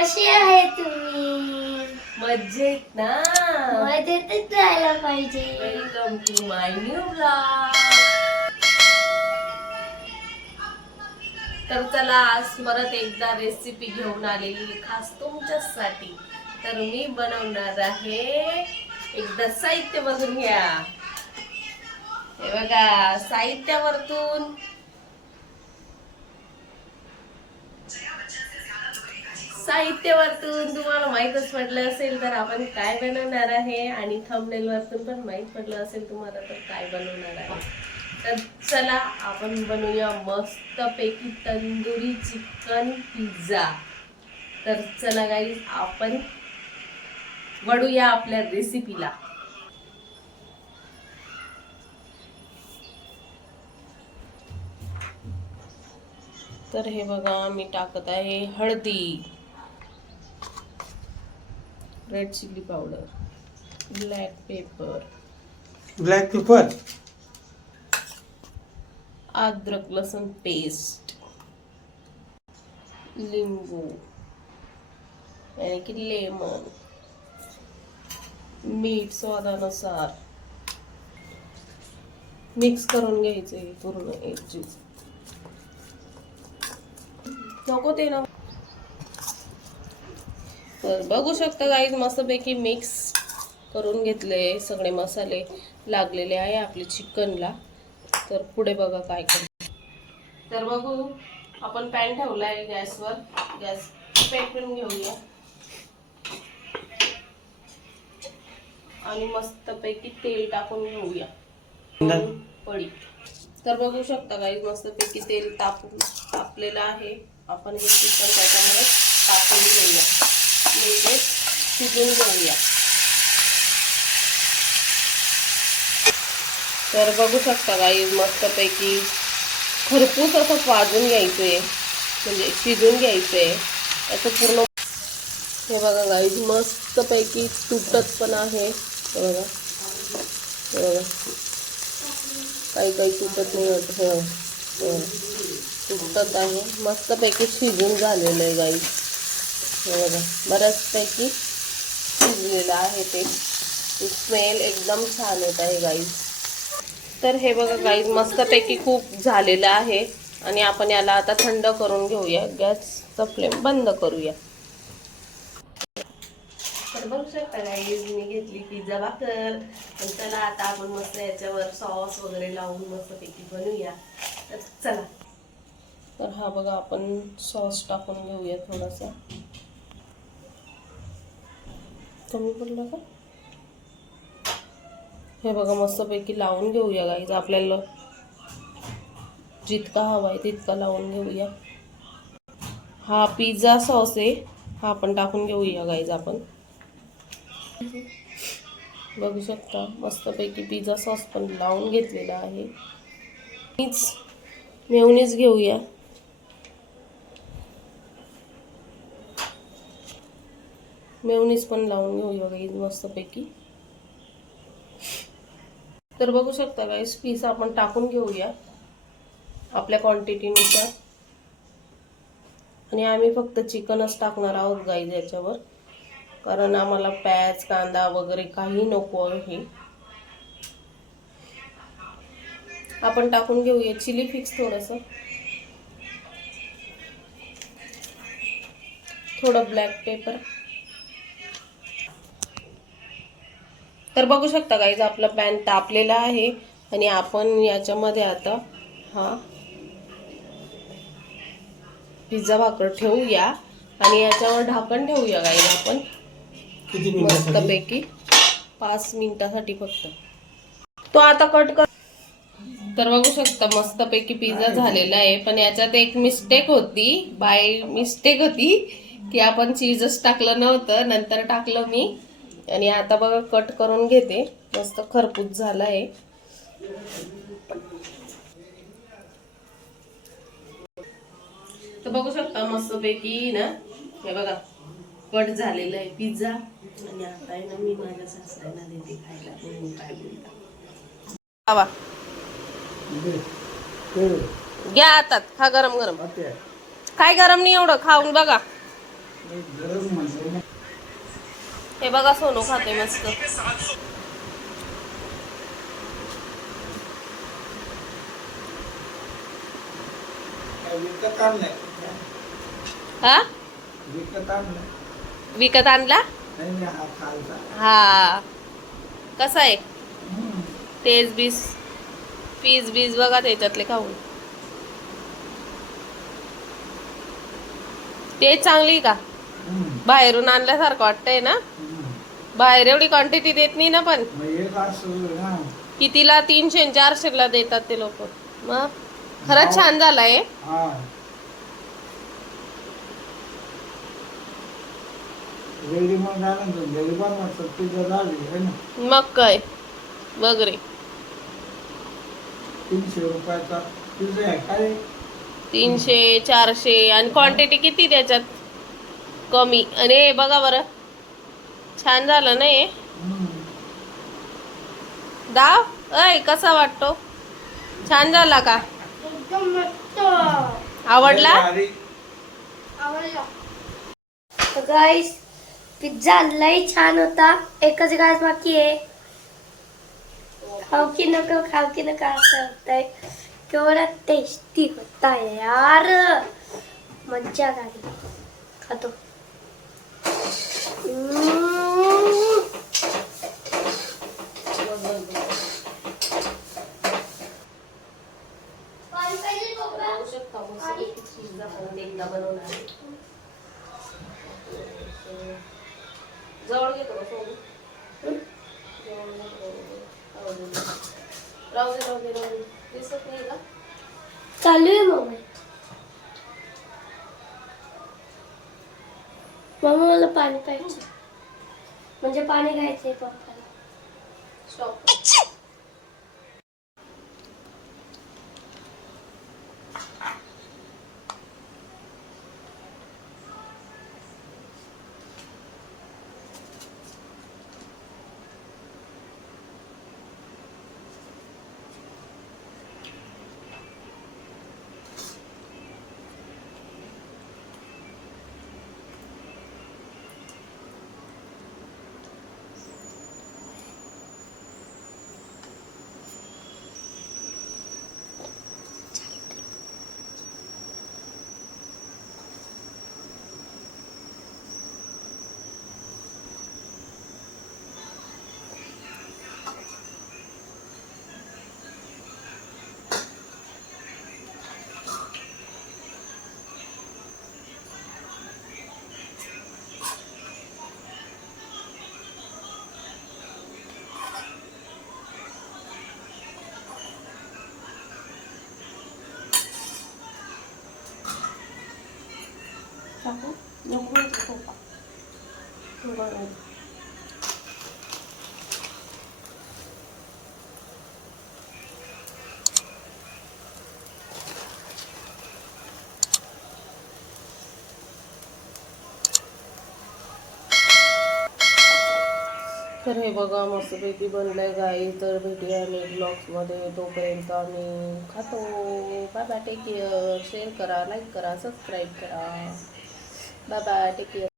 कशी आहे तुम्ही? मजेत ना? मजेतच राहायला पाहिजे. Welcome to my new blog. तर चला आज परत एकदा रेसिपी घेऊन आलेली खास तुमच्यासाठी. तर मी बनवणार आहे, एकदा साहित्य बघून घ्या. हे बघा साहित्यावरतून तुम्हाला माहीतच पडलं असेल तर आपण काय बनवणार आहे, आणि थंबनेल वरतून पण माहीत पडलं असेल तुम्हाला तर काय बनवणार आहे. तर चला आपण बनवूया मस्तपैकी तंदुरी चिकन पिझ्झा. तर चला गाईज आपण वळूया आपल्या रेसिपीला. तर हे बघा मी टाकत आहे हळदी, red chili powder, black pepper, अदरक लसूण पेस्ट, लिंबू यानी कि लेमन, मीठ स्वादानुसार. मिक्स करून घ्यायचे पूर्ण एकजीव. नको ते ना. तर बघू शकता गाईज मस्तपैकी मिक्स करून घेतले, सगळे मसाले लागलेले आहे आपले चिकनला. तर पुढे बघा काय कर. तर बघू आपण पॅन ठेवलाय गॅसवर. गॅस पेटवून घेऊया आणि मस्तपैकी तेल टाकून घेऊया पडी. तर बघू शकता गाईज मस्तपैकी तेल तापलेलं आहे. आपण हे चिकन त्याच्यामध्ये टाकून घेऊया, म्हणजे शिजून घेऊया. तर बघू शकता गाईज मस्तपैकी खरपूस असं भाजून घ्यायचंय, म्हणजे शिजून घ्यायचंय असं पूर्ण. हे बघा गाईज मस्तपैकी तुटत पण आहे. हे बघा, हे बघा काही काही तुटत नाही होत. तुटत आहे, मस्तपैकी शिजून झालेलं आहे गाईज. हे बघा बऱ्याचपैकी शिजलेलं आहे ते. स्मेल एकदम छान येत आहे गाईज. तर हे बघा गाईज मस्तपैकी खूप झालेलं आहे आणि आपण याला आता थंड करून घेऊया. गॅसचा फ्लेम बंद करूया. तर बघू शकता गाईज मी घेतली पिझ्झा भाकर. पण चला आता आपण मस्त याच्यावर सॉस वगैरे लावून मस्तपैकी बनवूया. तर चला. तर हा बघा आपण सॉस टाकून घेऊया थोडासा. कमी पडलं का? हे बघा मस्तपैकी लावून घेऊया गाईज. आपल्याला जितका हवा आहे तितका लावून घेऊया. हा पिझ्झा सॉस आहे, हा आपण टाकून घेऊया गाईज. आपण बघू शकता मस्तपैकी पिझ्झा सॉस पण लावून घेतलेला आहे. मेयोनीज घेऊया. मेयोनीज पण लावून घेऊया गाईज मस्तपैकी. तर बघू शकता गाईज पीस आपण टाकून घेऊया आपल्या क्वांटिटीनुसार. आणि आम्ही फक्त चिकनच टाकणार आहोत गाईज याच्यावर, कारण आम्हाला प्याज कांदा वगैरे काही नको आहे. आपण टाकून घेऊया चिली फ्लेक्स, थोडं ब्लॅक पेपर. तर बघू शकता गाईज आपला पॅन तापलेला आहे आणि आपण याच्यामध्ये आता हा पिझ्झा भाकर ठेवूया आणि याच्यावर ढाकण ठेवूया गाईज आपण मस्तपैकी 5 मिनिटासाठी फक्त. तो आता कट कर. तर बघू शकता मस्तपैकी पिझ्झा झालेला आहे. पण याच्यात एक मिस्टेक होती, बाय मिस्टेक होती की आपण चीजच टाकलं नव्हतं, नंतर टाकलं मी. आणि आता बघा कट करून घेते. मस्त खरपूस झाला आहे. तर बघू शकता मस्तपैकी ना, हे बघा कट झालेलं आहे पिझ्झा. आणि आता आहे ना मी माझ्या सासऱ्यांना देते खायला. काय बोलता घ्या हातात, खा गरम गरम. काय गरम नाही एवढं, खाऊन बघा. हे बघा सोनू खाते मस्त. हा विकत आणला. हा कसा आहे तेच बीस पीस बीस बघा त्याच्यातले खाऊन. ते चांगली का बाहेरून आणल्यासारखं वाटतंय ना. बाहेर एवढी क्वांटिटी देत नाही ना पण कितीला 300 400 ला देतात ते लोक. मग खरंच छान झालाय. मग काय बघ रे 300 रुपयाचा पिझ्झा आहे काय. 300 400 आणि क्वांटिटी किती त्याच्यात कमी. आणि बघा बरं छान झालं ना हे. दाव अय कसा वाटतो. छान झाला का. एकदम मस्त आवडला. आवडला. तर गाईस पिझ्झा लई छान होता. एकच घास बाकी आहे. खाऊ की नको असं होतंय. केवढा टेस्टी होता यार. मज्जा आली. खातो. जवळ घेतो का सोबत. राहू दे दिसत नाही का. चालू आहे मोबाईल. मम्मा मला पाणी प्यायचं म्हणजे पाणी घ्यायचंय पप्पाला. स्टॉप. टाकू नको पप्पा. तर हे बघा मस्तपैकी बनलंय गाई. तर भेटूया नेक्स्ट ब्लॉग्समध्ये. तोपर्यंत आम्ही खातो. Bye bye take care. Share करा लाईक करा सबस्क्राईब करा. Bye bye take care.